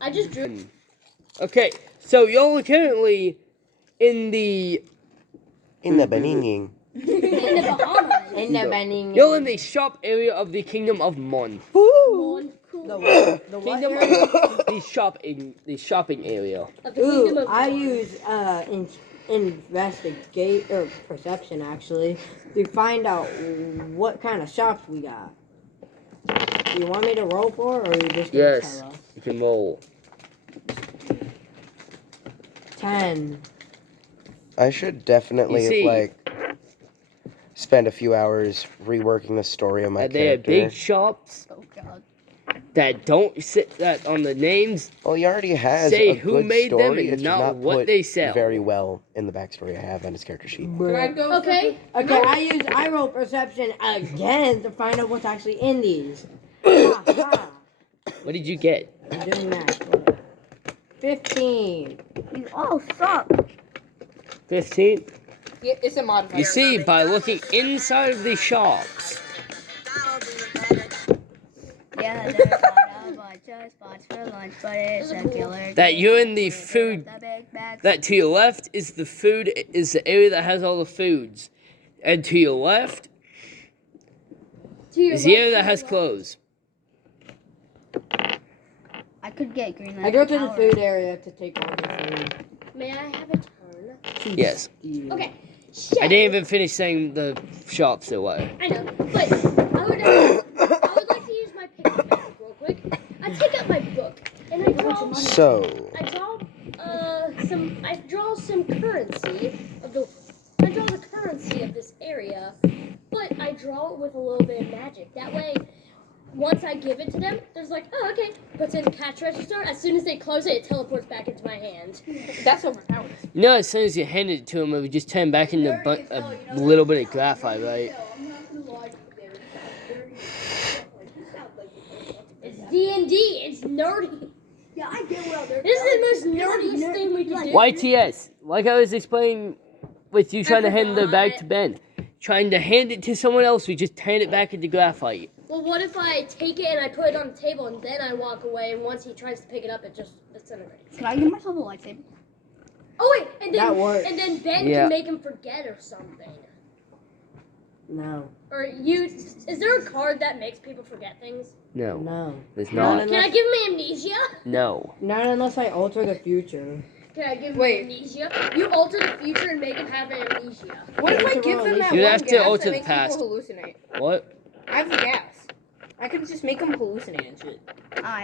I just drew. Okay, so you're currently in the Beninging. In the Bahamas. In the Benning. you're in the shop area of the Kingdom of Mon. Cool. The what Kingdom area? the shopping area. Of the Kingdom Ooh, of I Mon. use investigate or perception actually to find out what kind of shops we got. Do you want me to roll for, or are you just gonna Yes, tell us? you can roll. 10. I should definitely You see- spend a few hours reworking the story of my They are character. big shops Oh God. that don't sit that on the names. Well, he already has Say a who good made them story. and It's not just what put they sell. very well in the backstory I have on his character sheet. Okay. Okay, I roll perception again to find out what's actually in these. Ha, ha. What did you get? I'm doing math. 15. You all suck. 15. Yeah, it's a modifier. You see, by looking inside of the shops, Yeah, there's not a bunch of spots for lunch, but it's a killer. that you're in the food. That to your left is the food, is the area that has all the foods, and to your left is the area that has clothes. I could get green light. I go to the food area to take all the food. May I have a turn? Yes. Okay. I didn't even finish saying the shops there were. I know, but I would like to use my picture real quick. I take out my book and I draw. So, I draw some currency of the. I draw the currency of this area, but I draw it with a little bit of magic. That way, once I give it to them, there's like, oh, okay. Puts in cash register. As soon as they close it, it teleports back into my hand. That's overpowered. You know, as soon as you hand it to him, it would just turn back into a little bit of graphite, right? It's D&D. It's nerdy. Yeah, I get well. This is the most nerdiest thing we can do. YTS, like I was explaining with you trying to hand the bag to Ben. Trying to hand it to someone else, we just turn it back into graphite. Well, what if I take it and I put it on the table and then I walk away, and once he tries to pick it up, it just disintegrates? Can I give myself a lightsaber? Oh wait, and That then works. and then Ben Yeah. can make him forget or something. No. Or is there a card that makes people forget things? No, No. there's Not not. Can I give him amnesia? No. Not unless I alter the future. Can I give him Wait. amnesia? You alter the future and make him have amnesia. What if I It's a give them that You'd one have to gas alter that the makes past. people hallucinate? What? I have the gas. I could just make them hallucinate and shit.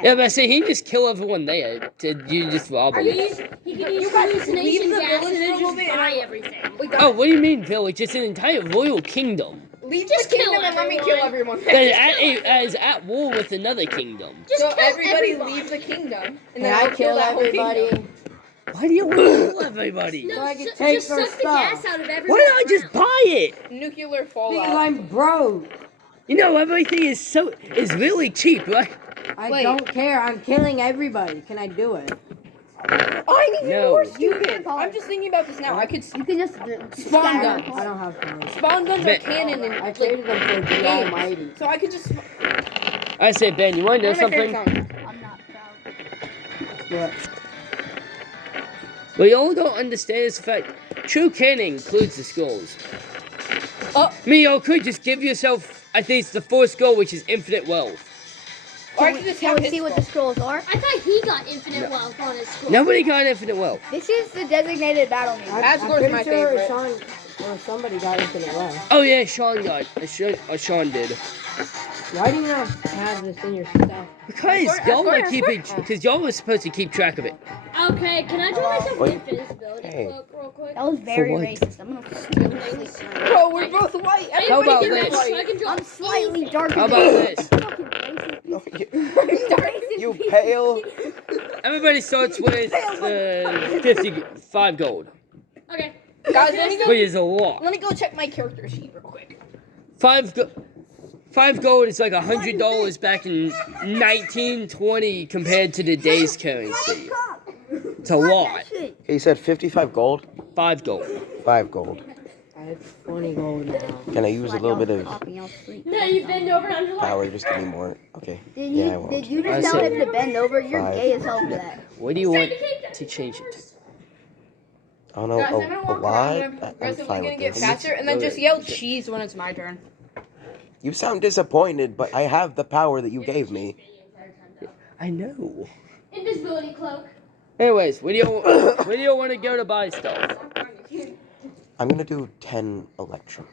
Yeah, but I say he can just kill everyone there. You just rob him. He can use hallucination leave the gas village and then for a little just bit and buy I- everything. Wait, Oh, what do you mean village? It's an entire royal kingdom. leave Just the kill kingdom and let me everyone. kill everyone. That is at war with another kingdom. Just So kill everybody everybody. leave the kingdom, and Can then I I'll kill that whole everybody? kingdom. Why do you want to kill everybody? No, So I can just take just their suck the gas stuff. out of everyone. Why don't I just around. buy it? Nuclear Because fallout. I'm broke. You know, everything is really cheap, right? I Wait. don't care. I'm killing everybody. Can I do it? I'm even No. more stupid. I'm just thinking about this now. I could You can just spawn I guns. don't have time. Spawn guns are Bet. cannon and I like traded them for the games. Almighty. So I could just. I say, Ben, you want to know One of my favorite something? songs. I'm not proud. What? What y'all don't understand is the fact true cannon includes the skulls. Oh. I mean, y'all could just give yourself, I think it's the fourth skull, which is infinite wealth. Or I could just Can have we his see what the scrolls are? I thought he got infinite wealth on his scroll. Nobody got infinite wealth. This is the designated battle music. I'm Asgore's pretty my sure favorite. Sean or somebody got infinite wealth. Oh yeah, Sean got. Sean did. Why do you not have this in your stuff? Because Asgore, y'all were Asgore, keeping, Asgore. because y'all were supposed to keep track of it. Okay, can I draw myself Wait. invisibility Hey. cloak real quick? That was very what? racist. I'm gonna steal this. Bro, we're both white. How about Everybody this? So I can draw I'm slightly darker How than about you. this? Fucking racist. No, you, Racist you piece of pale. shit. Everybody starts with 55 gold, Okay. Guys, let me which go. is a lot. Let me go check my character sheet real quick. 5 gold is like $100 back in 1920 compared to today's currency. It's a lot. He said 55 gold, 5 gold. 5 gold. I have 20 gold now. Can I use a little bit of No, you bend over and I'm power? Just give me more. Okay. Did Yeah, I you won't. did you I just tell said- him to bend over? You're 5. gay as hell for that. What do you want to change it to? I don't know. Guys, I'm A gonna walk lot? around. I'm I'm progressively fine gonna with get this. faster, and then just yell cheese when it's my turn. You sound disappointed, but I have the power that you gave me. I know. Invisibility cloak. Anyways, where do you want to go to buy stuff? I'm gonna do 10 electrum.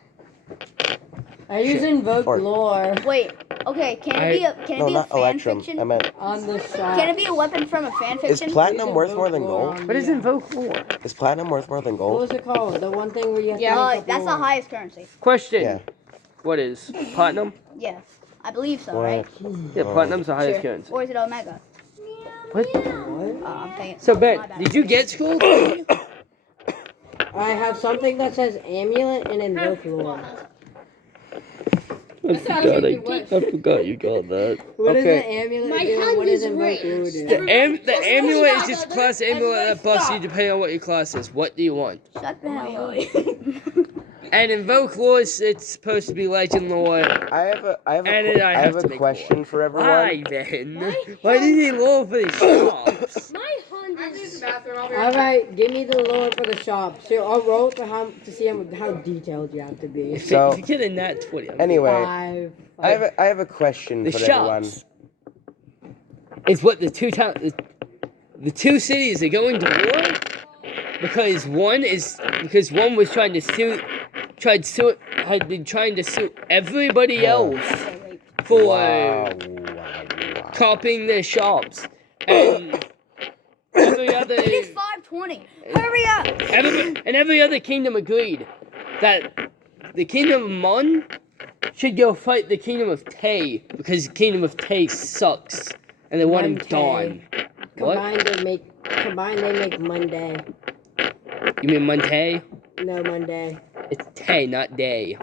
I use invoke Or- lore Wait. Okay. Can it be a No, fan not electrum. fiction? I meant, on the shop. Can it be a weapon from a fan is fiction? platinum worth more than gold? What is invoke lore? Is platinum worth more than What gold? was it called? The one thing where you have Yeah. to make up That's the lore. highest currency. Question. Yeah. What is platinum? Yeah, I believe so, right? Yeah, platinum's the highest Sure. currency. Or is it Omega? What? I'm thinking. So Ben, My bad. did you get school? I have something that says amulet and invoke lore. I forgot you got that. What does Okay. an amulet My do? hand What does is invoke raised. lore do? The amulet is just class amulet that buffs you depending on what your class is. What do you want? Shut the hell up. And invoke lore is it's supposed to be legend lore. I have a And then I have to make question lore. for everyone. Why then? Why do you need lore for these shops? My Honda I'm is. in the bathroom. I'll be right All back. right, give me the lore for the shop. So I'll roll to see how detailed you have to be. So- If you get a nat 20. Anyway, 5. I have a question The for everyone. shops is what the two cities are going to war because one was trying to had been trying to sue everybody else for Wow. copying their shops and every other It is 5:20. Hurry up! every other kingdom agreed that the kingdom of Mon should go fight the kingdom of Tay because the kingdom of Tay sucks and they want him gone. What? Combined they make Monday. You mean Monte? No, Monday. It's Tay, not Day.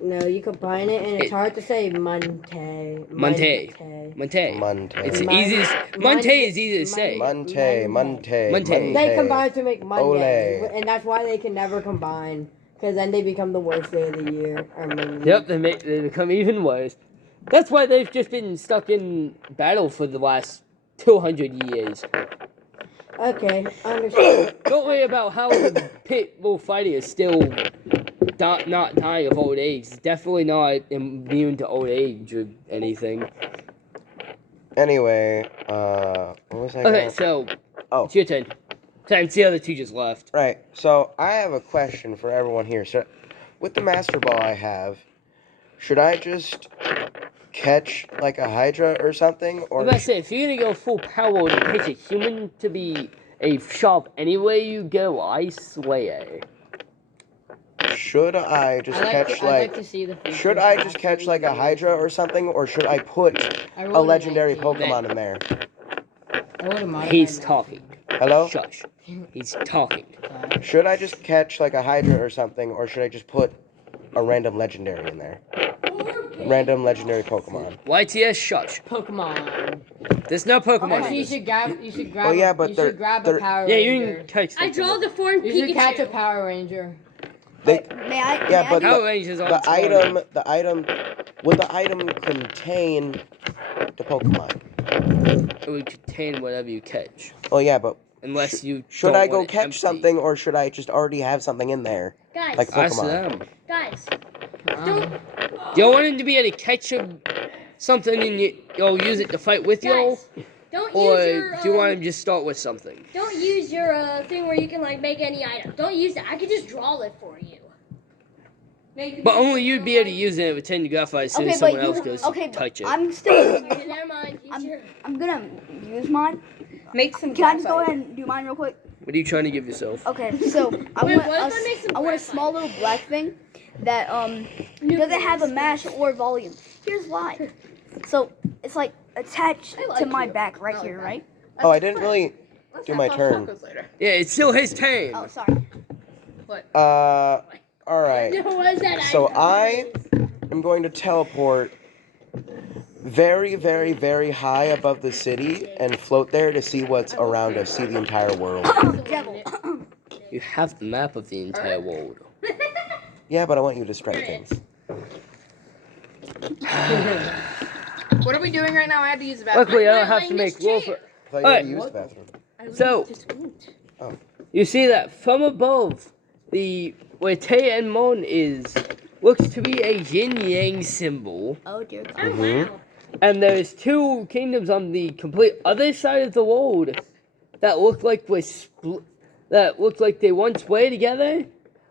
No, you combine it and it's hard to say Monte. Monte. Monte. Monte. It's Mon- easiest. Monte is easy to say. Monte. Monte. They combine to make Monday, Ole. and that's why they can never combine. Because then they become the worst day of the year. Yep, they become even worse. That's why they've just been stuck in battle for the last 200 years. Okay, understand. Don't worry about how the pit bull fighting is still not dying of old age. It's definitely not immune to old age or anything. Anyway, what was I Okay, going so Oh. it's your turn. Since the other two just left. Right, so I have a question for everyone here. So, with the Master Ball I have, should I just catch like a Hydra or something? I Or was about to say, if you're gonna go full power to pitch a human to be a shop anywhere you go, I swear. should I just catch like... to see the Should I just catch like a Hydra or something? Or should I put a legendary Pokemon in there? He's talking. Hello? Shush. He's talking. Should I just catch like a Hydra or something? Or should I just put a random legendary in there? Random legendary Pokemon. YTS, shush. Pokemon. There's no Pokemon. Actually, in this. you should grab. Oh, yeah, but you they're- should grab they're- a Power Yeah, Ranger. you can catch I them. draw the foreign You Pikachu. should catch a Power Ranger. They, May I? Yeah, may I but do- Power Rangers on the item, would the item contain the Pokemon? It would contain whatever you catch. Oh yeah, but Unless you should don't I go want it catch empty. something, or should I just already have something in there? Guys, Like Ask Pokemon. them. guys, Um, Do you want him to be able to catch something and you'll use it to fight with you? guys, don't Or use your. do you want him to just start with something? Don't use your thing where you can like make any item. Don't use that. I can just draw it for you. But only you'd be able to use it and pretend to graphite as soon Okay, as but someone else goes okay, to but touch it. I'm still. Okay, never mind. Use your. I'm gonna use mine. make some. Can I just go ahead and do mine real quick? What are you trying to give yourself? Okay, so I Wait, want what if I make some I want a graphite? small little black thing that doesn't have a mash or volume. Here's why. So it's like attached to my back right here, right? Oh, I didn't really do my turn. Yeah, it's still his turn. Oh, sorry. All right. No, what is that? So I am going to teleport very, very, very high above the city and float there to see what's around us, see the entire world. Devil. You have the map of the entire world. Yeah, but I want you to spread There it things. What are we doing right now? I had to use the bathroom. Luckily, I don't Why have to laying make this roll chair? for. I thought you Alright. already used the bathroom. So, you see that from above, where Tay and Mon is, looks to be a yin-yang symbol. Oh dear God. Oh, Mhm. wow. And there's two kingdoms on the complete other side of the world that look like they once were together,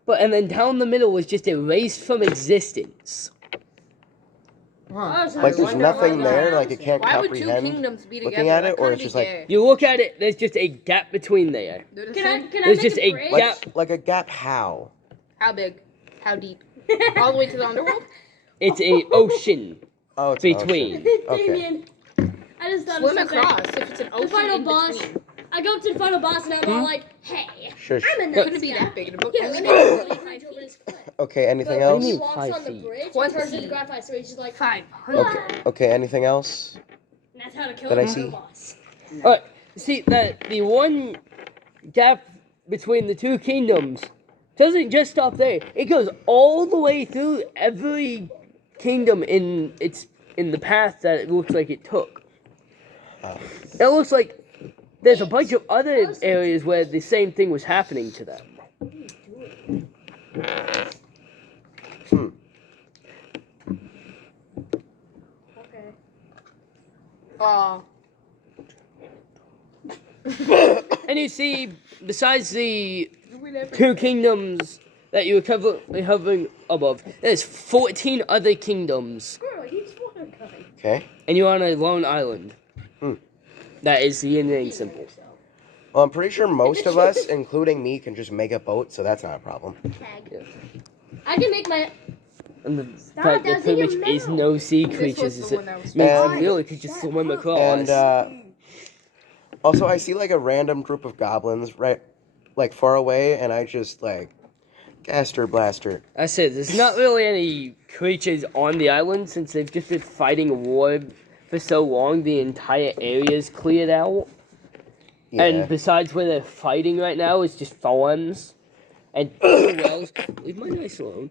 and then down the middle was just erased from existence. Oh, so Like I there's wonder nothing why there, that like it can't Why would two comprehend. kingdoms be looking together? at it, That or couldn't it's be just like- fair. You look at it, there's just a gap between there. They're the Can same. I There's make just a bridge? gap. Like a gap how? How big? How deep? All the way to the underworld? It's a ocean Oh, it's an between. ocean. Okay. Damien, I just thought Swim of something. across if it's an The ocean final in boss. between. I go up to the final boss and I'm all like, "Hey, Shush. I'm a It nice couldn't be guy. that big in a book. Here, Only let me maybe put like a bridge over this cliff." Okay, anything But else? he mean walks 5 on the feet? bridge and 20 turns into feet. graphite, so he's just like, 500. Okay, anything else? and that's how to kill That I the final see. boss. Alright, see that the one gap between the two kingdoms doesn't just stop there. It goes all the way through every kingdom in the path that it looks like it took. Oh. It looks like there's a bunch of other areas where the same thing was happening to them. Okay. Oh. And you see, besides the two kingdoms that you were hovering above, there's 14 other kingdoms, Squirrel, use water gun. Okay. and you're on a lone island. Hmm. That is the yin-yang symbol. Well, I'm pretty sure most of us, including me, can just make a boat, so that's not a problem. Tag. Yeah. I can make my. And the Stop, fact that's that in pretty your much is mouth. no sea This creatures was is the it one that was makes And- you really could just swim across. And also, I see like a random group of goblins right, like far away, and I just like, Gaster Blaster. I said there's not really any creatures on the island since they've just been fighting a war for so long. The entire area's cleared out. Yeah. And besides where they're fighting right now is just farms and two wells. Leave my dice alone.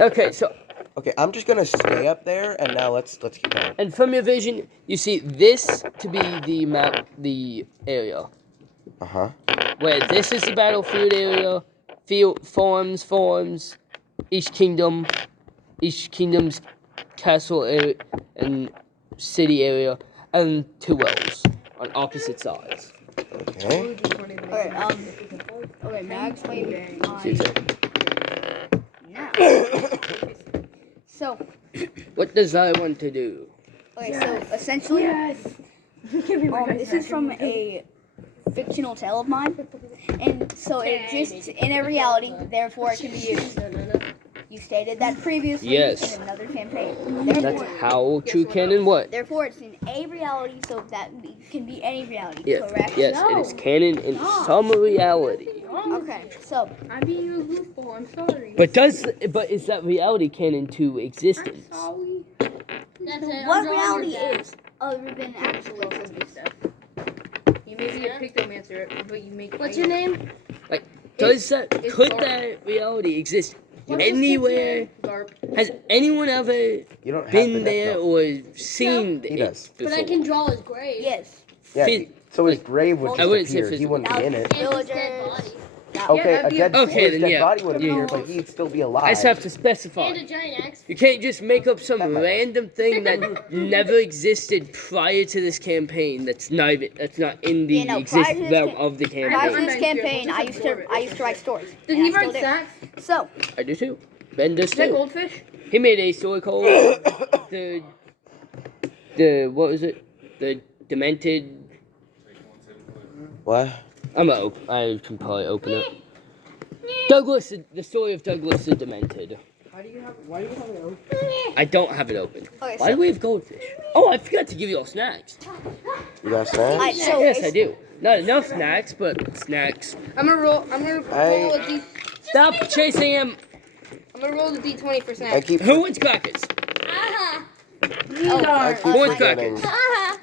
Okay, so Okay, I'm just gonna stay up there, and now let's keep going. and from your vision, you see this to be the map, the area Uh-huh. where this is the battlefield area, farms, each kingdom's castle area and city area, and two wells on opposite sides. Okay. Okay, okay, now explain See, so now. So, what does I want to do? okay, so essentially, this is from a fictional tale of mine, and so it exists in a reality, therefore it can be used. You stated that previously Yes. in another campaign. That's Therefore, how true canon what? therefore it's in a reality, so that can be any reality, Yeah, correct? yes, it is canon in some reality. Okay, so I'm being a goofball. I'm sorry. But is that reality canon to existence? Sorry. That's it. what I'm drawing reality your dad. is other than actual existence? You may be a pictomancer, but you make. What's your name? Could It's that reality exist What's this anywhere? Garp. Has anyone ever You don't have the been deck there note. or seen He it does. before? But I can draw his grave. Yes. Yeah. Phys- So his grave would I just wouldn't say appear. He physical. wouldn't be in it. And his dead Villagers. body. Okay, that'd a be dead, Okay, his then dead yeah. body would appear, Yeah. but he'd still be alive. I just have to specify. And a giant axe. You can't just make up some random thing that never existed prior to this campaign. That's not in the Yeah, no, prior to existence this realm cam- of the Prior campaign. to this campaign, I used to write stories. Did and he I still write do. sacks? So, I do too. Ben does Is that too. goldfish? He made a story called the what was it? The Demented. What? I can probably open it. Douglas, the story of Douglas the Demented. Why do you have it open? I don't have it open. okay, Why do we have goldfish? Oh, I forgot to give you all snacks. You got snacks? I, so Yes, I it's- do. Not enough snacks, but snacks. I'm gonna roll a D. Stop chasing him. I'm gonna roll the D20 for I snacks. keep. Who wants crackers? Aha! I keep Who wants forgetting. crackers? Aha!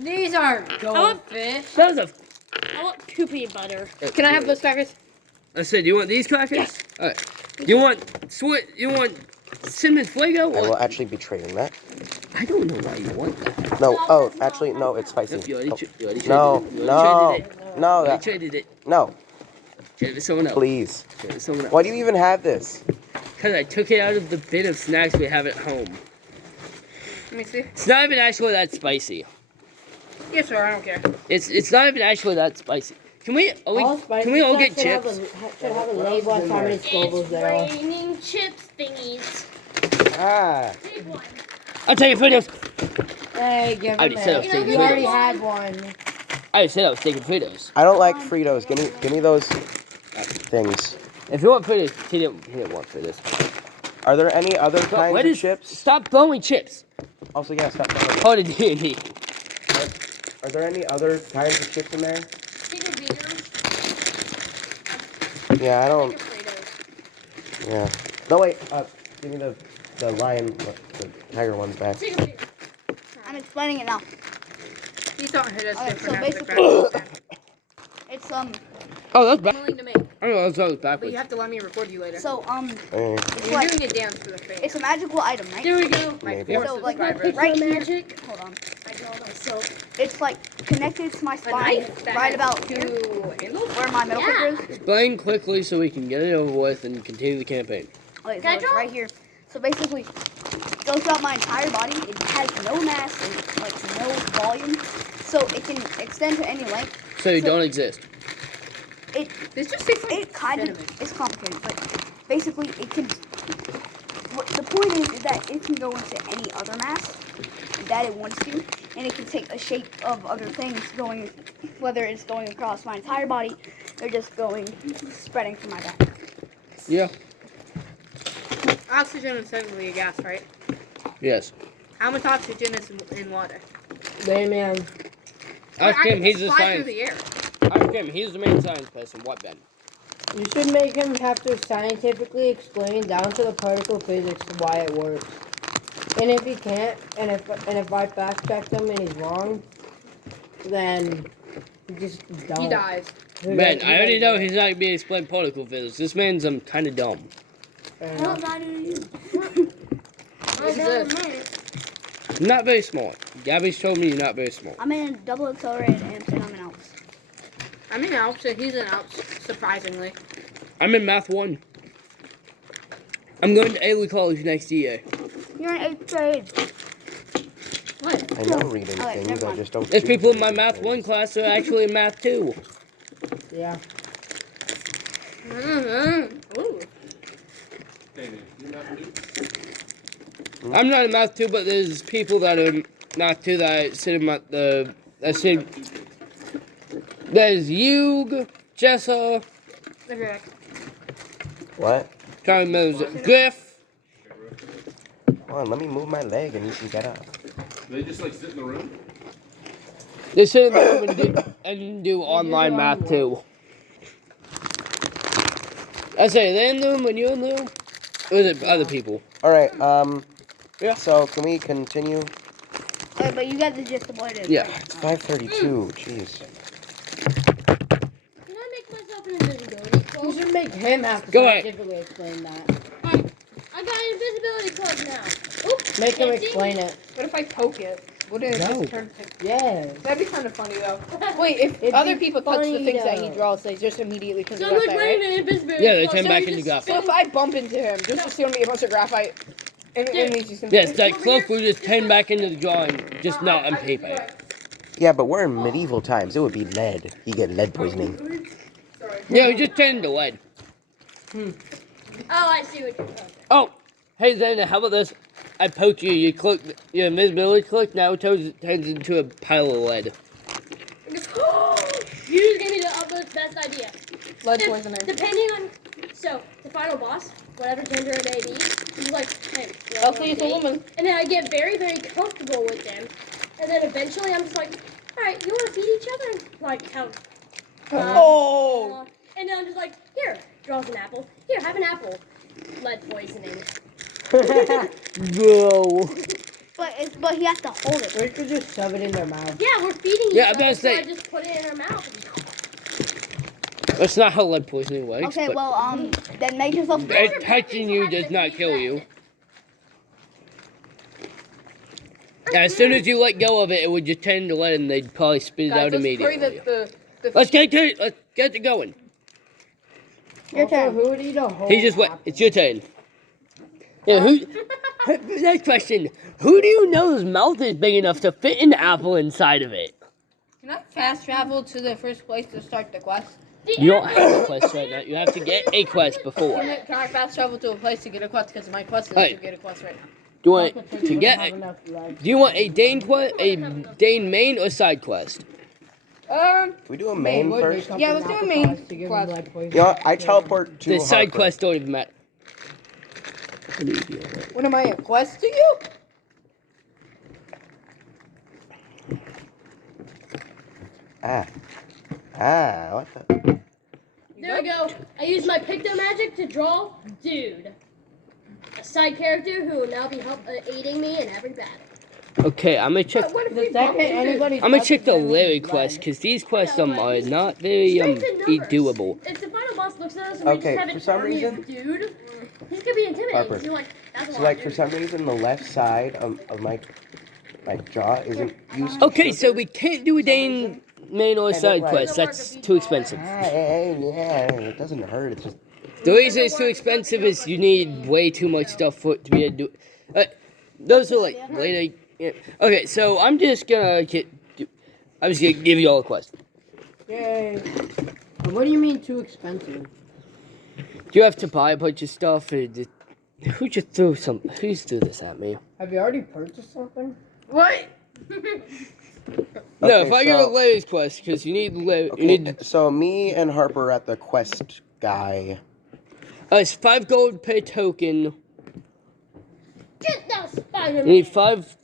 These are goldfish. That was a. I want poopy butter. Can I have those crackers? I said, you want these crackers? Alright. You want cinnamon fuego? I will actually be trading that. I don't know why you want that. No, oh, actually, no, it's spicy. Nope, you already, Oh. you already traded No, it. You no, already traded it. no, You already that, traded it. no, Trade it with someone else. please. Trade it with someone else. Why do you even have this? Because I took it out of the bin of snacks we have at home. Let me see. It's not even actually that spicy. Yes, sir. I don't care. It's not even actually that spicy. Can we all get Should chips? have a label on how many Scovilles there are. Raining chips thingies. Ah, Big one. I'm taking Fritos. Hey, give I already him said I was it. taking You already Fritos. had one. I already said I was taking Fritos. I don't like Fritos. Give me those things. If you want Fritos, he didn't want Fritos. Are there any other But kinds what of is- chips? Stop throwing chips. Also, yeah, stop. Throwing. Hold it, D&D. Are there any other kinds of chips in there? Chicken Fritos. Yeah, I don't. Chicken Fritos. Yeah. No, wait. Give me the lion, the tiger ones back. Chicken Fritos. I'm explaining it now. Please don't hit us Okay, different so after basically- practice. It's Oh, that's bad. Willing to make, I don't know, that was but backwards. you have to let me record you later. so Hey, it's You're like doing a dance for the face. it's a magical item, right? There we go. My Maybe. 4 So, like, subscribers. right here. Magic. Hold on. I draw myself. It's like connected to my A spine, knife that right has about 2 here, handles. where my middle Yeah. finger is. Explain quickly so we can get it over with and continue the campaign. Okay, so Can I it's draw? right here. So basically, it goes throughout my entire body. It has no mass and like no volume, so it can extend to any length. So you So- don't exist. This just tastes like It kind cinnamon. of it's complicated, but basically it can. What the point is that it can go into any other mass that it wants to, and it can take a shape of other things going, whether it's going across my entire body or just going spreading through my back. Yeah. Oxygen is technically a gas, right? Yes. How much oxygen is in water? Hey, man. Ask I him, can he's the fly through science. the air. Ask him, he's the main science person. What, Ben? You should make him have to scientifically explain down to the particle physics why it works. And if he can't, and if I fact check him and he's wrong, then he just don't. He dies. Ben, I already know he's not going to be explaining particle physics. This man's kind of dumb. Fair What enough. was I doing to you? This is it. Not very smart. Gabby's told me you're not very smart. I'm in double accelerated and said I'm an Alps. I'm in Alps, so he's in Alps, surprisingly. I'm in Math 1. I'm going to Ailey College next year. You're in 8th grade. What? I know reading Okay, things. never I mind. just don't. There's do people in my reading Math 1 things. class that are actually in Math 2. Yeah. Mm-hmm. Ooh. I'm not in Math 2, but there's people that are in Math 2 that I sit in there's Hugh, Jessa, Okay. What? trying to remember, Griff. Hold on, let me move my leg and you can get up. They just like sit in the room? They sit in the room and do online Math 2. I say, are they in the room when you're in the room? Or is it other people? All right. Yeah. So can we continue? Okay, but you got the gist of what it is. Yeah. right? It's 5:32. Jeez. Can I make myself an invisibility You cloak? should make him have to Go ahead. scientifically explain that. I got an invisibility cloak now. Oops. Make him can't see explain me. it. What if I poke it? What if No. it turns to... Yes. That'd be kind of funny, though. Wait, if It'd other be people touch the funny, things that he though. draws, they just immediately turn So to I'm like graphite, wearing right? an invisibility Yeah, they cloak. turn So back you into just graphite. So if I bump into him, just assume me a bunch of graphite, and he's just gonna Yes, that cloak will just turn back into the drawing, just not on paper. Yeah, but we're in medieval times. It would be lead. You get lead poisoning. Yeah, we just turned into lead. Oh, I see what you're talking. Oh, hey Zena, how about this? I poked you, your invisibility cloak now turns into a pile of lead. You just gave me the utmost best idea. lead If- poisoning. Depending on, so the final boss, whatever gender it may be, is like, hey, you wanna Hopefully it's a date? woman. And then I get very, very comfortable with them, and then eventually I'm just like, all right, you want to feed each other? Like how? Oh! And then I'm just like, here, draws an apple. Here, have an apple. Lead poisoning. Whoa. But he has to hold it. Or you could just shove it in their mouth. Yeah, we're feeding each Yeah, I'm other, gonna so say- I just put it in our mouth. That's not how lead poisoning works. Okay, but well, then make yourself. touching you does not kill you. As soon as you let go of it, it would just turn into lead, and they'd probably spit it out Let's pray immediately. that the Let's get it going. Your turn. Who would eat a whole He just went. apple? It's your turn. Yeah, who? Next question. Who do you know's mouth is big enough to fit an apple inside of it? Can I fast travel to the first place to start the quest? You don't have a quest right now. You have to get a quest before. Can I fast travel to a place to get a quest? Because my quest is Hey. to get a quest right now. Do you want Don't to get? have enough legs. Do you want a Dane quest, a Dane main or side quest? Can we do a main Would first? wake up Yeah, an let's do a apple main sauce to give him quest. lead poisoning. You know what? I teleport to The side Harper. quests don't even matter. What am I, a quest to you? What the? There we go. I used my Picto magic to draw Dude, a side character who will now be aiding me in every battle. Okay, I'm gonna check. The second anybody I'm gonna check the touches him with Larry lead, quest because these quests are not very Strength in numbers. doable. If the final boss looks at us and we Okay, just have for an some army of reason- Dude, he's gonna be intimidating. Harper. You're like, that's a So lot, like dude. for some reason the left side of my jaw isn't used to Okay, so sugar. we can't do a Dane main or And it, side like- quest. That's too expensive. Yeah, it doesn't hurt. It's just The reason it's too expensive is you need way too much stuff for it to be able to do it. Those are like later. Yeah. Okay, so I'm just gonna I'm just gonna give you all a quest. Yay. What do you mean too expensive? You have to buy a bunch of stuff. Who just threw Who's threw this at me? Have you already purchased something? What? No, Okay, if I give a so- Larry's quest, because you need you okay. need So me and Harper are at the quest guy. it's 5 gold per token. Get that You Spider-Man. need 5.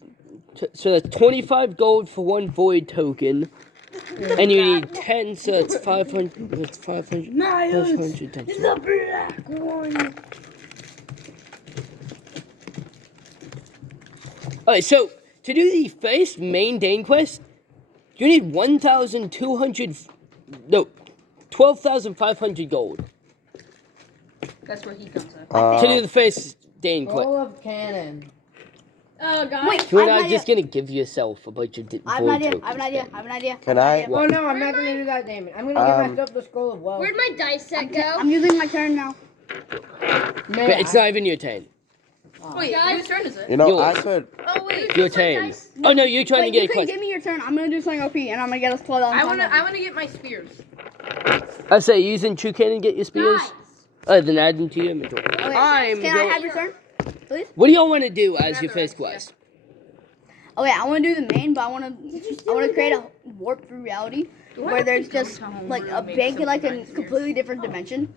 So that's 25 gold for 1 void token, and you need 10. So it's 500. It's 500. 500 times. The black one. Alright, so to do the first main Dane quest, you need 1,200. No, 12,500 gold That's where he comes in. to do the first Dane quest. Full of cannon. Oh, God. Wait, You're I have not an just idea. gonna give yourself a bunch of I have an void idea. tokens. I have an idea. then. I have an idea. Can I I? have an idea. Oh no, I'm not gonna do that, damn it. I'm gonna give myself the skull of wealth. Where'd my dice set go? I'm using my turn now. Man, But it's not even your turn. Wait, Guys. whose turn is it? You know, Yours. I could. Oh wait. Your turn. Oh no, you're trying Wait, to get you a can quest. give me your turn. I'm gonna do something OP, and I'm gonna get us 12 I wanna get my spears. I say using true cannon get your spears. Then add them to your inventory. Okay, I'm can I have your turn, please? What do y'all want to do as your first quest? Okay, I want to do the main, but I want to create a warp through reality where there's just like a big, like a completely different dimension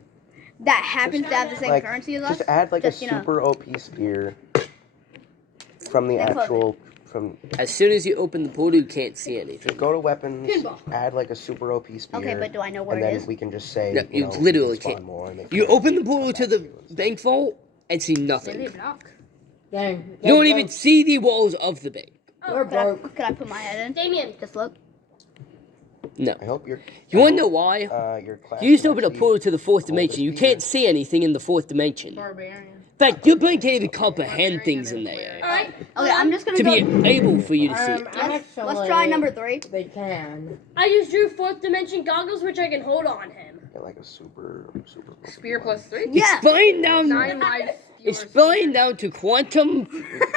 that happens to have the same Like, currency as us. just add like Just, a you know. super OP spear from the That's actual. From As soon as you open the portal, you can't see anything. go to weapons, Pinball. add like a super OP spear. Okay, but do I know where and it then is? we can just say, No, you you know, literally we can spawn can't. more and they You can open the come portal back to the us. bank vault and see They nothing. block. Dang. You don't even see the walls of the bank. We're broke. Could I put my head in? Damien. Just look. No. I hope you're. You want to know why? Your class. You used to can open a actually portal to the fourth hold the dimension. You spear. can't see anything in the fourth dimension. Barbarian. In fact, your brain can't even comprehend things in there Alright. Okay, I'm just gonna to go. be able for you to see it. Let's try number 3. They can. I just drew 4th dimension goggles, which I can hold on him. Get like a super. Spear plus 3. Yeah. Explain down. 9 lives. Explain down to quantum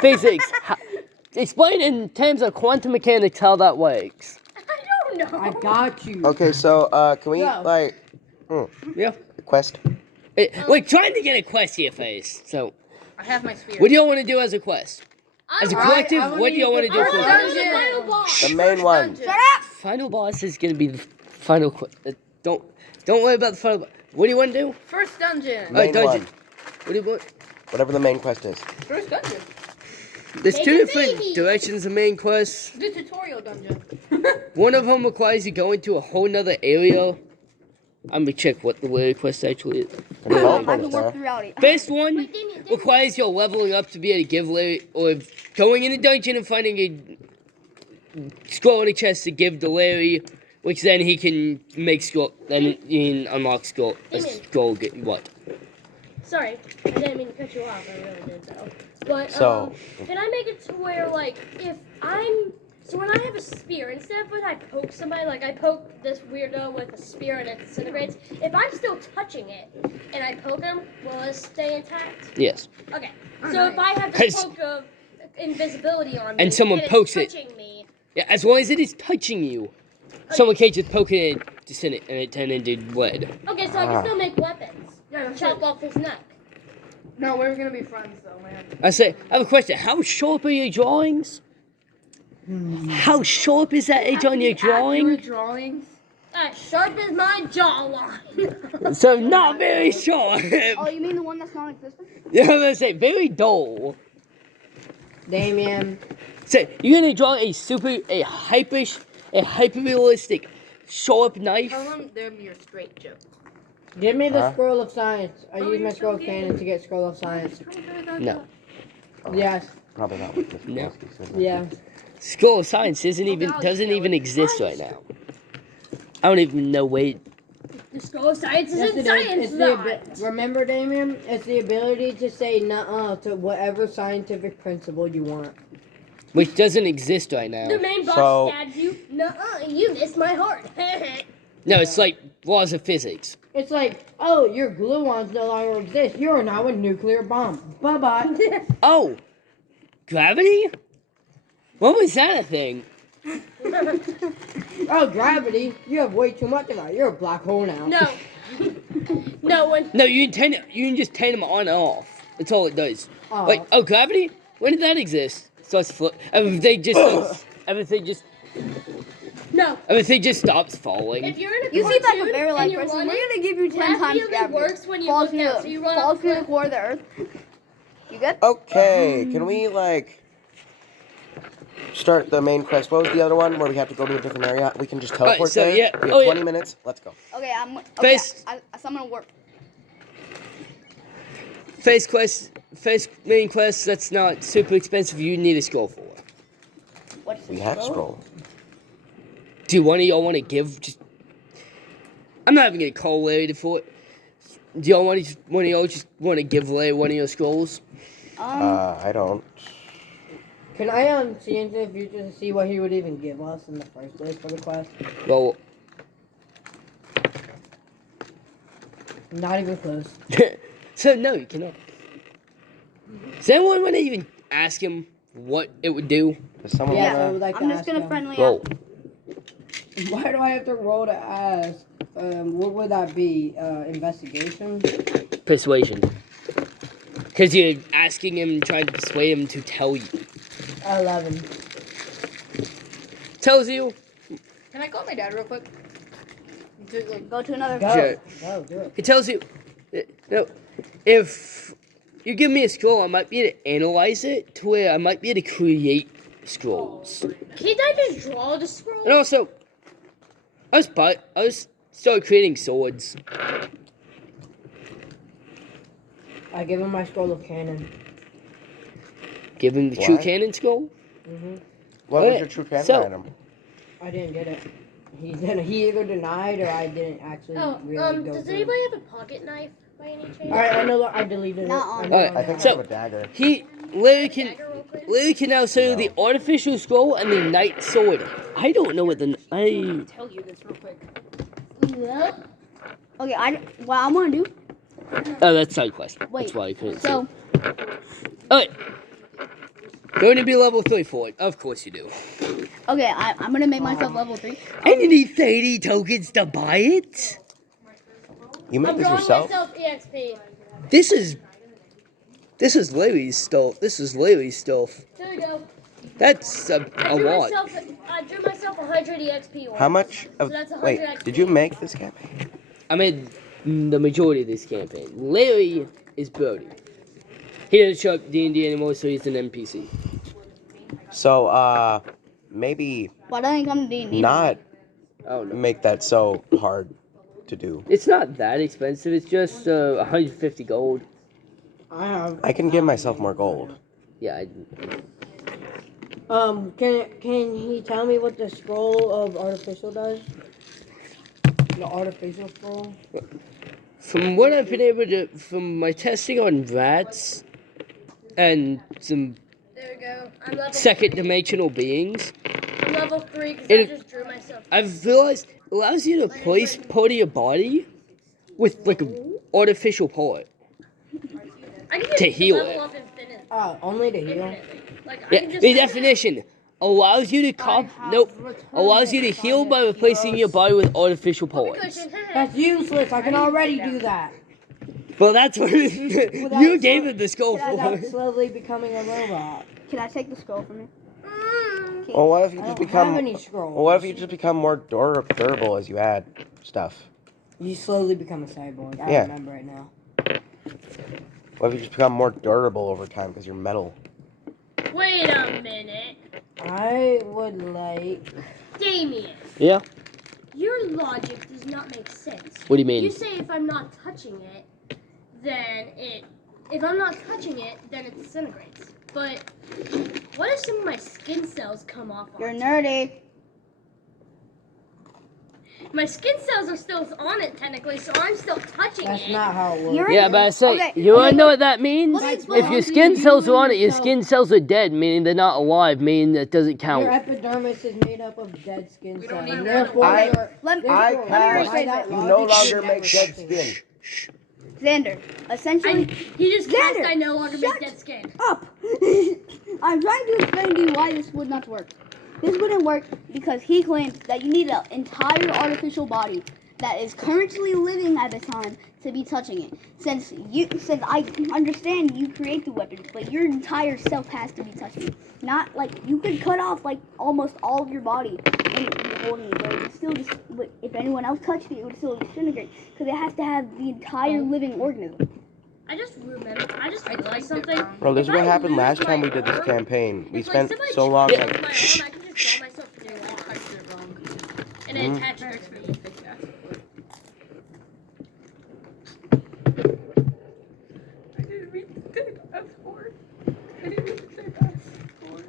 physics. Explain in terms of quantum mechanics how that works. I don't know. I got you. Okay, so can we Go. like Yeah. quest? We're trying to get a quest here first. So, I have my spear. what do y'all want to do as a quest? As a I- collective, I wanna what do y'all want to use do the for a want quest? to do the final boss. The main one. Shut up! Final boss is gonna be the final quest. Don't worry about the final. What do you want to do? First dungeon. Main dungeon. one. What do you want? Whatever the main quest is. First dungeon. There's Make two a different baby. directions of main quests. The tutorial dungeon. One of them requires you go into a whole nother area. I'm gonna check what the way quest actually is. And I teleport can us warp there. through reality. First one Wait, Damien. requires your leveling up to be able to give Larry, or going in a dungeon and finding a scroll in a chest to give to Larry which then he can make skull. Then he can unlock skull. A Damien. skull. What? Sorry, I didn't mean to cut you off. I really did though. But So- can I make it to where like if I'm when I have a spear, instead of when I poke somebody, like I poke this weirdo with a spear and it disintegrates. If I'm still touching it and I poke him, will it stay intact? Yes. Okay. So if I have the 'Cause- poke of invisibility on me And someone it's pokes it. touching me, Yeah, as long as it is touching you, someone can't just poke it and disintegrate and it turn into lead. okay, so I can still make weapons. Yeah, Chop off his neck. No, we're gonna be friends though, man. I have a question. How sharp are your drawings? How sharp is that edge on your drawing? Drawings. As sharp as my jawline. So not very sharp. Oh, you mean the one that's non-existent? Yeah, I'm gonna say very dull. Damien. So you're gonna draw a hyper realistic sharp knife. Tell them they're your straight joke. Give me the Huh? scroll of science. I Oh, use my you're scroll so of cannon to get scroll of science. No. Yes. Probably not with this. No. Yeah. School of Science doesn't even exist right now. I don't even know where. The School of Science is Yes, in it is. science It's lot. remember, Damien? It's the ability to say nuh-uh to whatever scientific principle you want. Which doesn't exist right The now. main boss So- stabs you. Nuh-uh, you missed my heart. No, it's like laws of physics. It's like, oh, your gluons no longer exist. You are now a nuclear bomb. Bye-bye. Oh, gravity? When was that a thing? Oh, gravity. You have way too much of that. You're a black hole now. No. No one. No, you can just turn them on and off. That's all it does. Oh. Like, oh, gravity? When did that exist? Starts flip. Everything just stops falling. If you're in a You seem like a cartoon very and like you're person. We're running, gonna give you 10 left times wheel gravity. works when you Falls look through down, the- so you run falls up through the cliff. core of the earth. You good? Okay, can we like start the main quest? What was the other one where we have to go to a different area? We can just teleport so there. yeah- We have oh, yeah. 20 minutes. Let's go. Okay, I'm. Okay, First- I'm gonna work. First main quest that's not super expensive, you need a scroll for. What's We the have scroll? scroll. Do one of y'all want to give? I'm not even gonna call Larry for it. Do y'all want one of y'all just want to give Larry one of your scrolls? I don't. Can I see into the future to see what he would even give us in the first place for the quest? Well, Not even close. so no, you cannot. Does anyone want to even ask him what it would do? Does someone Yeah, I wanna? would like I'm to just ask gonna him. friendly Roll. ask. Why do I have to roll to ask? What would that be? Investigation? Persuasion. Because you're asking him, trying to persuade him to tell you. 11. Tells you. Can I call my dad real quick? Go to another. Go. Sure. Go, do it. It tells you. No, if you give me a scroll, I might be able to analyze it to where I might be able to create scrolls. Can't I just draw the scroll? And also, I was started creating swords. I give him my scroll of cannon. Give him the true What? cannon scroll. What Okay, was your true cannon so- item? I didn't get it. He either denied or I didn't actually Oh, really go does through. anybody have a pocket knife by any chance? Alright, I know I deleted it. Nuh-uh. I know Alright, I think So- I have a dagger. Larry can Dagger real quick? now say the artificial scroll and the knight sword. I don't know what the I. Tell you this real quick. Nope. Okay, what I want to do. Oh, that's side quest. Wait. That's why I couldn't. So Alright. Going to be level 3 for it. Of course you do. okay, I'm gonna make myself level 3. And you need 30 tokens to buy it? You made I'm this drawing yourself? myself EXP. This is Larry's stuff. This is Larry's stuff. There we go. That's a lot. I drew myself 100 EXP. How much of? So that's 100 Wait, XP. did you make this campaign? I made the majority of this campaign. Larry is Brody. He doesn't show up D&D anymore, so he's an NPC. So, maybe But I ain't come to D&D. not Oh no. make that so hard to do. It's not that expensive. It's just 150 gold. I have. I can give myself more gold. Yeah. Can he tell me what the scroll of artificial does? The artificial scroll. From what I've been able to, from my testing on rats and some There we go. I'm level second 3. dimensional beings, I'm level 3 because I It- just drew myself. I've realized it allows you to place part of your body with like an artificial part. I can just to heal level it. up infinitely. Only to heal. Infinitely. Like, I Yeah, can just the definition allows you to allows you to heal by replacing your body with artificial parts. Cushion. That's useless. I can already do that. Well, that's what you gave it the skull Without for. slowly becoming a robot. Can I take the scroll from you? Well, what if you I just don't become? have any scrolls. Well, what if you just become more durable as you add stuff? You slowly become a cyborg. I Yeah. remember it now. What if you just become more durable over time because you're metal? Wait a minute. I would like. Damien, Yeah. your logic does not make sense. What do you mean? You say if I'm not touching it, then if I'm not touching it, then it disintegrates. But what if some of my skin cells come off? You're onto nerdy. My skin cells are still on it technically, so I'm still touching That's it. not how it works. You're Yeah, but I say, Okay, you wanna okay. know what that means? Let me explain. If your skin cells are on it, your skin cells are dead, meaning they're not alive, meaning that doesn't Your count. epidermis is made up of dead skin We don't cells. need Therefore, that. you're- Let me I therefore, cast- by that You logic, no you longer never make dead touch skin. it. Xander. Essentially, He just cast Xander, I no longer shut make dead skin. up. I'm trying to explain to you why this would not work. This wouldn't work because he claimed that you need an entire artificial body that is currently living at the time to be touching it. Since I understand you create the weapons, but your entire self has to be touching it. Not like you could cut off like almost all of your body and be holding it, but it would still just. But if anyone else touched it, it would still disintegrate because it has to have the entire living organism. I just realized something. Bro, this is If what I happened lose last time my we did this arm, campaign. We if, spent somebody so long. chops Like, off my arm, I can just draw myself to do it. Typed it wrong. And then attach it to me. Fix that. I didn't mean to say that word. I didn't mean to say that word.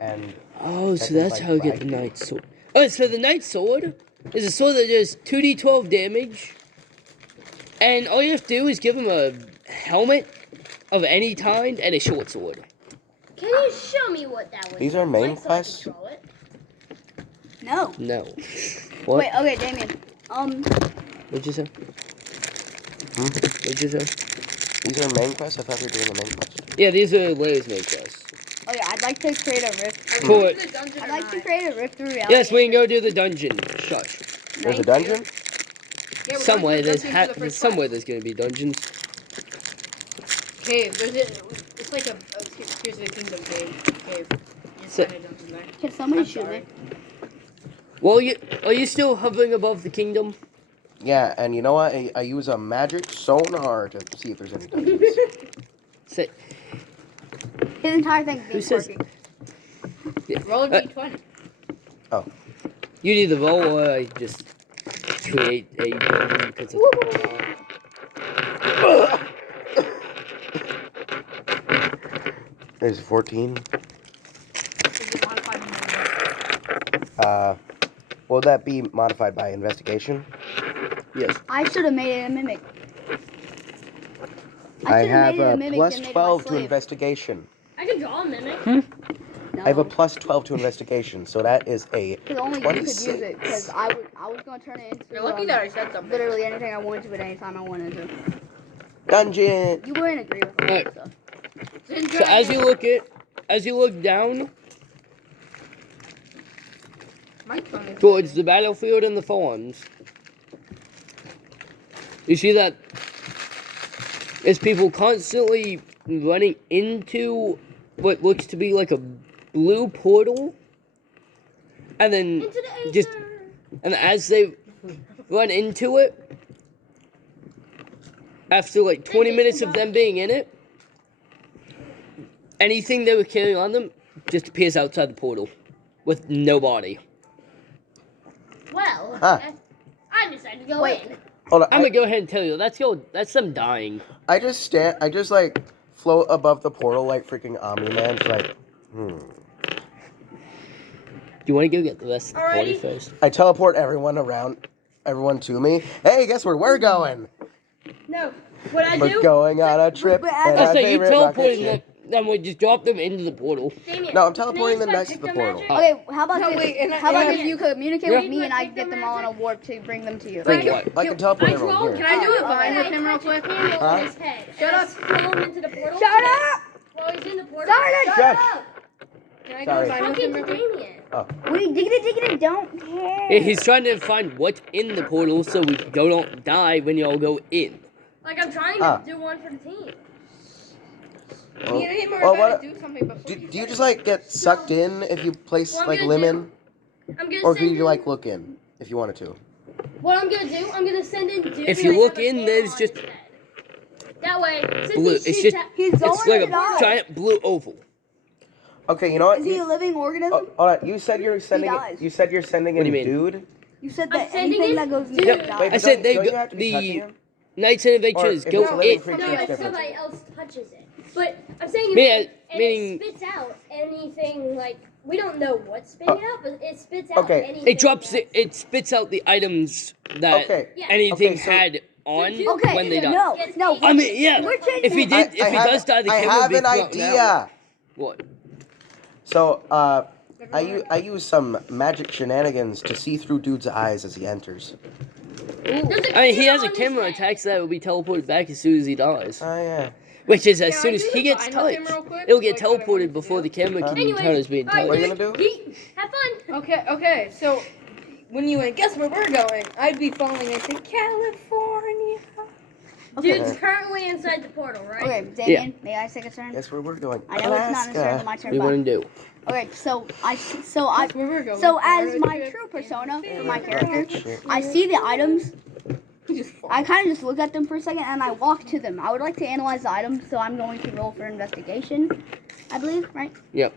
and Oh, so That that's was how you like get the Knight Sword. Oh, so the Knight Sword is a sword that does 2d12 damage. And all you have to do is give him a helmet of any kind and a short sword. Can you show me what that was? These are main like, so I can quests? draw it? No. No. What? Wait. Okay, Damien. What'd you say? What'd you say? these are main quests. I thought we were doing a main quest. Yeah, these are Lay's main quests. Oh yeah, I'd like to create a rift. For it. I'd like to create a rift through reality. Yes, we can go do the dungeon. Shush. There's a dungeon. Yeah, we're Some going way to the there's dungeon for the there's first somewhere class. there's gonna be dungeons. Cave. It's like a Tears of the Kingdom cave. You So- find a dungeon there. Can somebody I'm shoot sorry. me? Well, are you still hovering above the kingdom? Yeah, and you know what? I use a magic sonar to see if there's any dungeons. Say, His entire thing's being Who says- quirky. Roll a Uh, d20. you need the roll or I just create a dungeon because of There's 14. Is it modified in Will that be modified by investigation? yes. I should have made it a mimic. I should've have made it a a mimic plus and made it my 12 to slave. investigation. I can draw a mimic. No. I have a plus 12 to investigation, so that is a Because only you could use 26. it. Because I was gonna turn it into You're lucky that I said something. literally anything I wanted to at any time I wanted to. dungeon. You wouldn't agree with me. Alright. So. So as you look down My tongue is towards the battlefield and the farms, you see that there's people constantly running into what looks to be like a blue portal, and then Into the just aether. and as they run into it, after like 20 minutes of them being in it, anything they were carrying on them just appears outside the portal with no body. Well, Huh. I decided to go Wait. in. Hold on. I'm gonna go ahead and tell you that's them dying. I just like float above the portal like freaking Omni-Man, just like You want to go get the rest of the party Alrighty. first? I teleport everyone to me. Hey, guess where we're going? No. What I We're do? going on a trip. But and I our said you favorite rocket teleported ship. them, then we just drop them into the portal. Damien, No, I'm can I teleporting use them my next to the Picto portal. Magic? Okay, how about No, this? wait, and How about and- if you communicate Yeah. with me and I Use my get them all on a warp to bring them to you? For what? I can teleport I everyone draw- here. Can I do a Oh, vine okay. with him real quick? Candle Huh? on his head. Shut up. Throw him into the portal. Shut up! While he's in the portal. Shush. Can I do Sorry. a vine with Talking him to real quick? Damien. We diggity don't care. Yeah, he's trying to find what's in the portal so we don't die when y'all go in. Like I'm trying Ah. to do one for the team. Me and him are Well, about what- to do something before Do you you say just like get sucked in if you place Well, I'm like gonna lemon, I'm gonna or could send you in, like look in if you wanted to? What I'm gonna do? I'm gonna send in Dude. If you and look have a in, camera there's on just his head. That way, since blue. he It's shoots just at, He's it's going like to a die. giant blue oval. Okay, you know what? Is he a living organism? Oh, hold on. You said you're sending. dies. You said you're sending What in do you mean? dude. You said I'm that sending anything in that goes Dude. near Yep. dies. I said they don't you go- have to be touching the him? Knights and Adventurers Or if go it's living in. creature, no, it's if different. somebody else touches it. But I'm saying Meaning- and meaning- it spits out anything like we don't know what's spitting out, but it spits out Okay. anything. It drops that's- it spits out the items that Okay. Yeah. anything Okay, so- had on Okay, when they die. no. I mean, yeah. We're changing If he it. did, if I he have, does die, the I camera will have be an thrown out. idea. What? So, I use some magic shenanigans to see through dude's eyes as he enters. There's a I mean, he has a on his camera head. attached that will be teleported back as soon as he dies. Oh yeah. Which is as Can soon I as do he the gets vine with him touched, real quick? it'll get Like what I wanted teleported to before do? the camera can Anyways, tell it's being alright, What are you touched. gonna do? Yeet. Have fun. Okay, so when you went, guess where we're going? I'd be falling into California. Dude's currently inside the portal, right? Okay, Damien, may I take a turn? Guess where we're going? I know it's not necessarily my What turn, do you but want to do? okay. So I That's where we're going. so as my true persona for my character, I see the items. I kind of just look at them for a second and I walk to them. I would like to analyze the items, so I'm going to roll for investigation. I believe, right? Yep.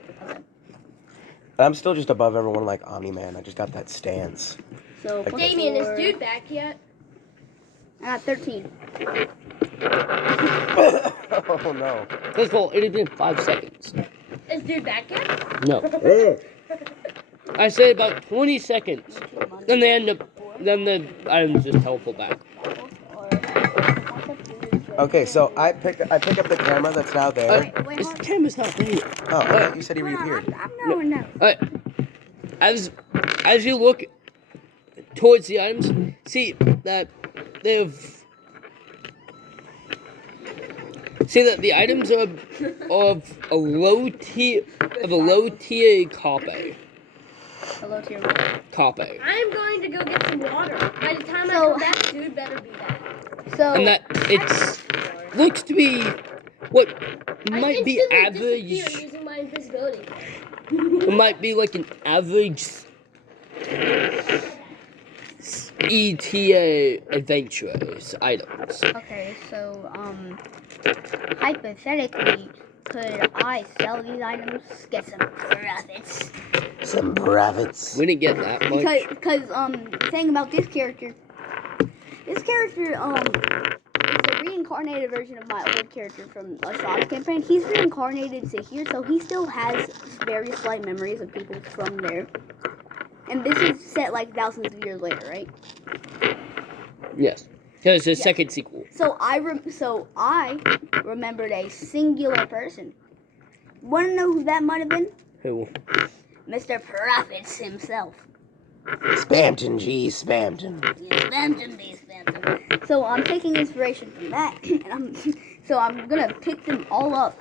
I'm still just above everyone like Omni-Man. I just got that stance. So plus Damien, is 4. Dude back yet? I got 13. Oh no. First of all, it had been 5 seconds. Is Dude back yet? No. I say about 20 seconds. Then they end up. Then the items just teleport back. Okay, so I pick up the camera that's now there. Wait, This hold on. camera's not there. Oh, I thought you said he Hold on, reappeared. I'm going now. Alright. As you look towards the items, see that they've. See that the items are of a low tier copy. Hello to your Copy. I'm going to go get some water. By the time I So- come back, Dude better be back. So And that it's looks to be what I might be instantly disappear average. using my invisibility. It might be like an average ETA adventurers items. okay, so hypothetically, could I sell these items, get some profits? Some bravets. We didn't get that much. Because the thing about this character is a reincarnated version of my old character from a Sonic campaign. He's reincarnated to here, so he still has very slight memories of people from there. And this is set like thousands of years later, right? Yes, because the Yeah. second sequel. So I remembered a singular person. Want to know who that might have been? Who? Mr. Profits himself. Spamton G. Spamton. So I'm taking inspiration from that, and I'm gonna pick them all up,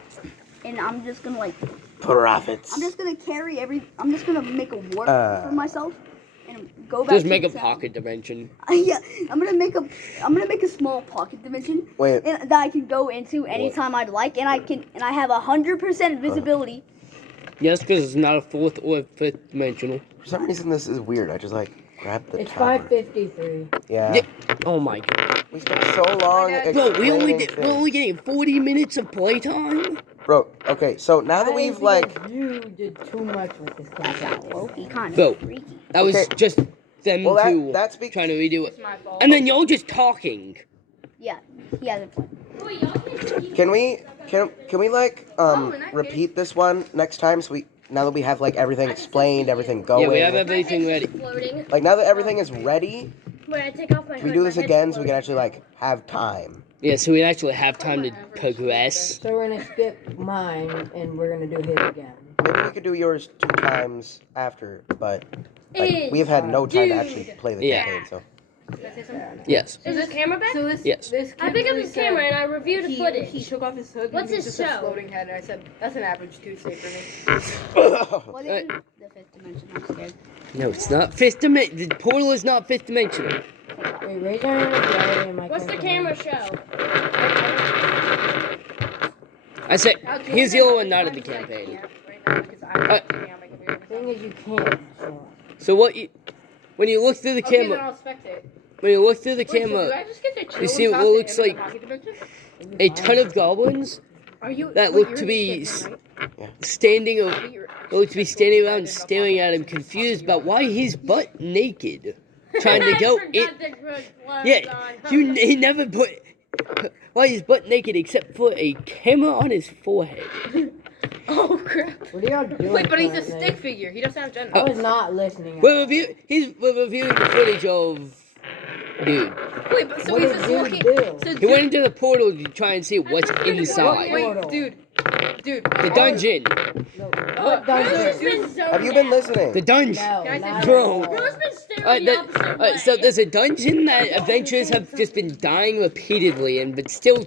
and I'm just gonna Profits. I'm just gonna make a warp for myself, and go back. Just to make a the town. pocket dimension. Yeah, I'm gonna make a small pocket dimension Wait. that I can go into anytime I'd like, and I have 100% visibility. Yes, because it's not a fourth or fifth dimensional. For some reason, this is weird. I just like grabbed the It's tower. 5:53. Yeah. Yeah. Oh my god. We spent so long Bro, we're only explaining getting 40 minutes of playtime. Bro, okay, so now that I we've think like, you did too much with this cat. Low-key kind Bro. of freaky. That was Okay. just them well, two that's trying to redo it. It's my fault. And then y'all just talking. Yeah, he has a plan. Wait, y'all can't keep Can we like repeat this one next time so we now that we have like everything explained, everything going. Yeah, we have everything ready. Floating. Like now that everything is ready, Wait, I take off my can we hood, do my this head's again so we can floating. actually like have time. Yeah, so we actually have time to progress. So we're gonna skip mine and we're gonna do his again. Maybe we could do yours 2 times after, but like, Is- we have had no time to Dude. actually play the Yeah. campaign. So Yes. Is this camera back? So this, Yes. this I kid picked up really this camera said and I reviewed the he footage. took off his hood. What's and he his was just show? a floating head, and I said that's an average Tuesday for me. Well, this is the fifth dimension. I'm scared. No, it's not fifth dimension. The portal is not fifth dimensional. Wait, raise your hand if you're already in my What's the camera show? I said, here's the other one not in the campaign. Thing is, you can't. So what you, when you look through the Okay, then camera, I'll spectate. when you look through the Wait, so do camera, I just get to chill you see and what talk to looks him in like the pocket dimension? a ton of goblins Are you that wait, look you're to in be the skip one, right? standing, Maybe you're- look to be standing around staring at him, confused about why he's butt naked, trying to go in. Yeah, he never put why he's butt naked except for a camera on his forehead. Oh crap! What are y'all doing? Wait, but he's a currently? stick figure. He doesn't have gender. I was not listening. at We're all. reviewing the footage of dude. Wait, but so What he's did just dude looking. do? So He went into the portal to try and see what's inside. Wait, dude. The dungeon. No, Oh, what dungeon? have you been listening? The dungeon. No, Can I say not Bro. at all. Bro's been staring the opposite way. So there's a dungeon that adventurers have just been dying repeatedly in, but still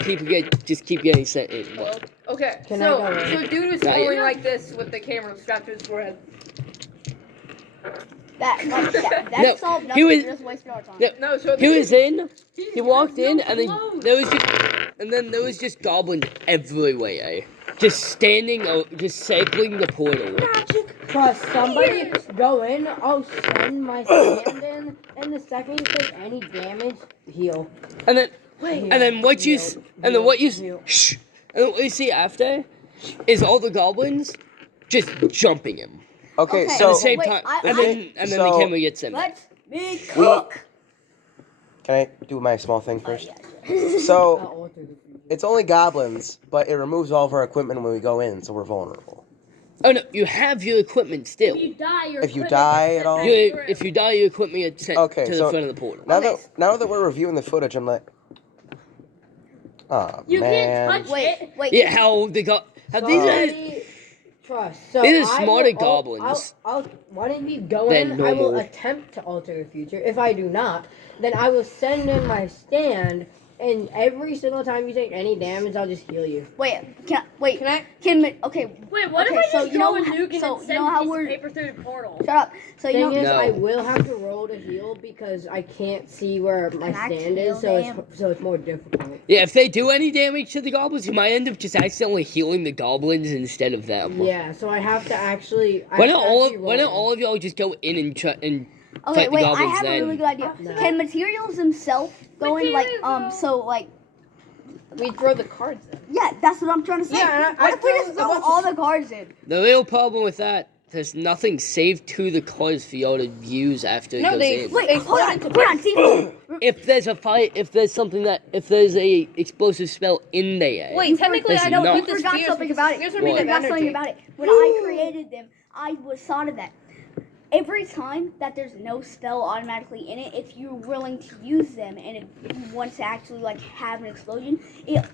people just keep getting sent in. What? Okay, Can I so go in? so dude was Not yet. going like this with the camera strapped to his forehead. That No, solved he nothing. was- We're just wasting our time. No. No, so He was in. He has walked in, no and then clothes. there was just goblins everywhere, just standing, just circling the portal. Trust somebody go in. I'll send my stand in, and the second you take any damage, heal. And then, Heal, and then what you, heal, and then what you, heal. shh, and then what you see after, is all the goblins just jumping him Okay, Okay. at so the same Wait, time, I- and then so- the camera gets in. Let me cook. can I do my small thing first? Yeah. So I'll alter the future. it's only goblins, but it removes all of our equipment when we go in, so we're vulnerable. Oh no, you have your equipment still. If you die, your If you equipment die gets at all? sent You, back if you die, your equipment gets sent Okay, to the so- front of the portal. Now that we're reviewing the footage, I'm like, oh You man. can't touch Wait, it. wait. Yeah, how these are Somebody trust. So These are I smarter will- goblins I'll, why don't you go than in? I will normal. attempt to alter the future. If I do not, then I will send in my stand, and every single time you take any damage, I'll just heal you. Wait, can I? Can Okay, Wait, what Okay, if I so just you throw know a nuke and so then you send know a how piece we're- of paper through the portal? shut up. So you Thing know, is, No. I will have to roll to heal because I can't see where my Can I stand kill is, so them? it's more difficult. Yeah, if they do any damage to the goblins, you might end up just accidentally healing the goblins instead of them. Yeah, so I have to actually. Why don't all of y'all just go in and try and okay, fight the wait. I goblins have a then? really good idea. No. Can materials themselves go in like we throw the cards in? Yeah, that's what I'm trying to say. Yeah, What if we just throw all the cards in? The real problem with that, there's nothing saved to the cards for y'all to use after it No, goes they- in. Wait, They hold on, float into see. If there's a fight, if there's a explosive spell in there. Wait, technically There's I don't not. got You the forgot spears something because about the it. spears are What? made I of forgot something energy. about it. When I created them, I was thought of that. Every time that there's no spell automatically in it, if you're willing to use them and if you want to actually like have an explosion, it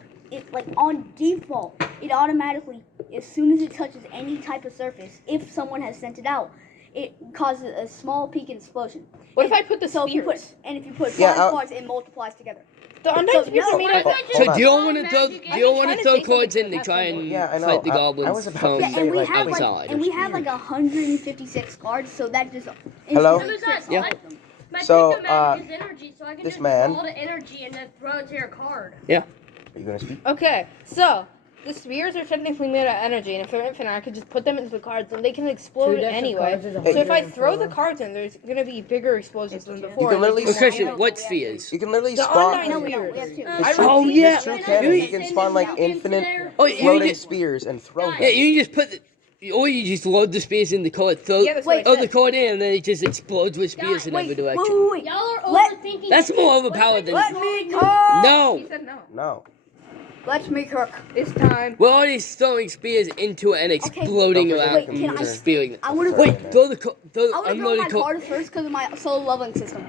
like on default, it automatically, as soon as it touches any type of surface, if someone has sent it out, it causes a small peak in explosion. What if I put the So if you put spears? if you put Yeah, 5 I'll- cards, it multiplies together. The undying spears no, are made of. Hold So on. do you all want to throw? Magic Do you all I'm want to trying to throw say cards in something to try and Yeah, I know. fight the I goblins was about from to Yeah, say, and we like, have outside? and we have like 156 cards, so that just Hello? instantly crits Yeah. all of them. My So, pick magic is energy, so I can this just man- draw the energy and then throw it to your card. Are you gonna speak? Okay, so the spears are technically made of energy, and if they're infinite, I could just put them into the cards, and they can explode Two different anyway. cards is a So if I hundred throw and the four. cards in, there's gonna be bigger explosions than before. can literally and Good they can question. What spheres? You can literally The spawn. undying No, we don't. We have spears. two. I Oh, repeat, yeah. It's true and canon. I You send can the spawn like nuke into infinite there. Oh, you floating just, spears and throw them. yeah, you just put, or you just load the spears in the card, throw Yeah, that's what Wait, I the said. card in, and then it just explodes with spears in Wait, every wait, direction. wait. Y'all are Let- overthinking. That's it. more What if I overpowered than- just Let draw me a nuke? talk. No. He said no. No. Let's make her. It's time. We're already throwing spears into it and exploding Don't forget around the Wait, can computer. and spewing. I want to. Wait, throw the I want to throw unloaded my cards first because of my solo leveling system.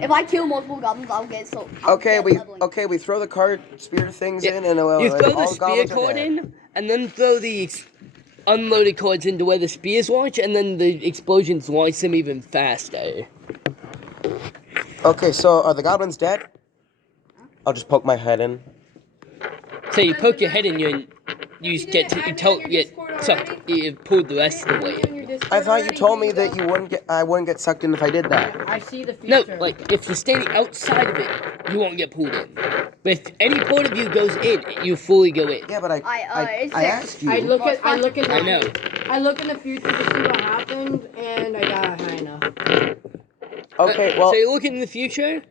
If I kill multiple goblins, I'll get so. I'll Okay, get we leveling. we throw the card spear things Yeah. in, and You throw the all spear goblins are cord dead. in, and then throw the unloaded cords into where the spears launch, and then the explosions launch them even faster. Okay, so are the goblins dead? I'll just poke my head in. So you poke your head in, you get to you pull the rest of the way in. I thought you told me that I wouldn't get sucked in if I did that. I see the No, future. like if you're standing outside of it, you won't get pulled in. But if any part of you goes in, you fully go in. Yeah, but I it's asked you. I look in I know. the future to see what happens, and I got high enough. Okay, well, So you look in the future.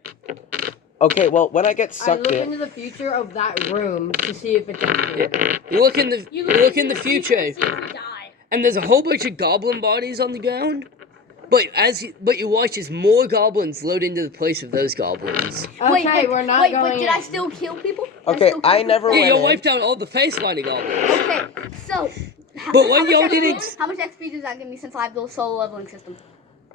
when I get I sucked look in, into the future of that room to see if it's empty. You look in the You look in the and future, see if we die. and there's a whole bunch of goblin bodies on the ground. But you watch as more goblins load into the place of those goblins. Okay, we're not wait, going but did in. I still kill people? Did Okay, still kill I people? never Yeah, went you in. wiped out all the face lining goblins. Okay, so. But when y'all XP didn't- How much XP does that give me since I have the solo leveling system?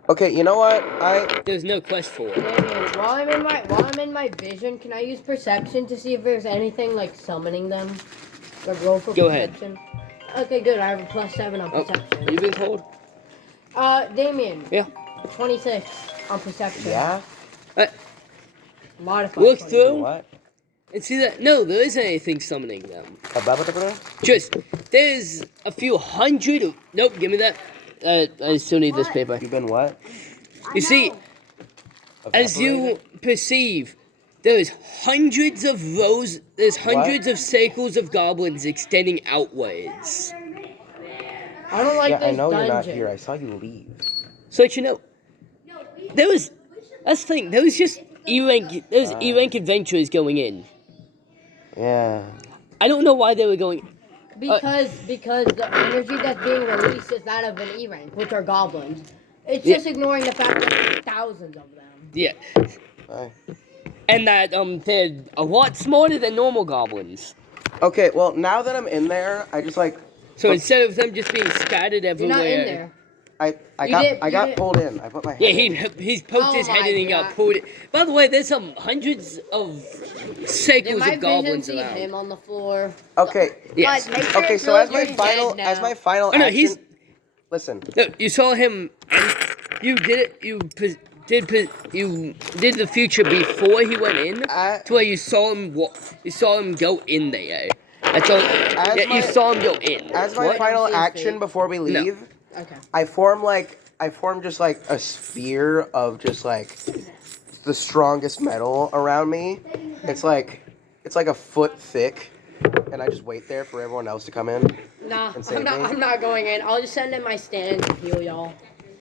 Okay, you know what? There's no quest for it. Damien, while I'm in my vision, can I use perception to see if there's anything like summoning them? Like roll for Go ahead. perception. Okay, good. I have a +7 on Oh, perception. you been told? Damien. Yeah. 26 on perception. Yeah. Modified. Look 20. through What? and see that no, there isn't anything summoning them. Ababa? Just there's a few hundred. Nope, give me that. I still need this paper. You've been what? You see, as you perceive, there's hundreds of rows. There's hundreds of circles of goblins extending outwards. I don't like Yeah, this I know dungeon. you're not here. I saw you leave. So that you know, that's the thing. There was just E-rank adventurers going in. Yeah. I don't know why they were going. Because the energy that's being released is that of an E rank, which are goblins. It's just ignoring the fact that there's thousands of them. Yeah, Bye. and that they're a lot smarter than normal goblins. Okay, well, now that I'm in there, I just like So instead of them just being scattered You're everywhere, not in there. I You got did- pulled in. I put my head yeah, in. he's poked Oh his head my in and got God. pulled. By the way, there's some hundreds of Did circles my of vision goblins see around. him on the floor? Okay. Yes. Guys, make sure Okay, it's so really as my good. final dead now. action, Oh no, he's listen. no. You saw him. You did it. You did the future before he went in. To where you saw him. You saw him go in there. That's all. Yeah, you saw him go in. As my What? final see his action face. before we leave, Okay. I form just like a sphere of just like the strongest metal around me. It's like a foot thick, and I just wait there for everyone else to come in. Nah, And save me. I'm not going in. I'll just send in my stand to heal y'all.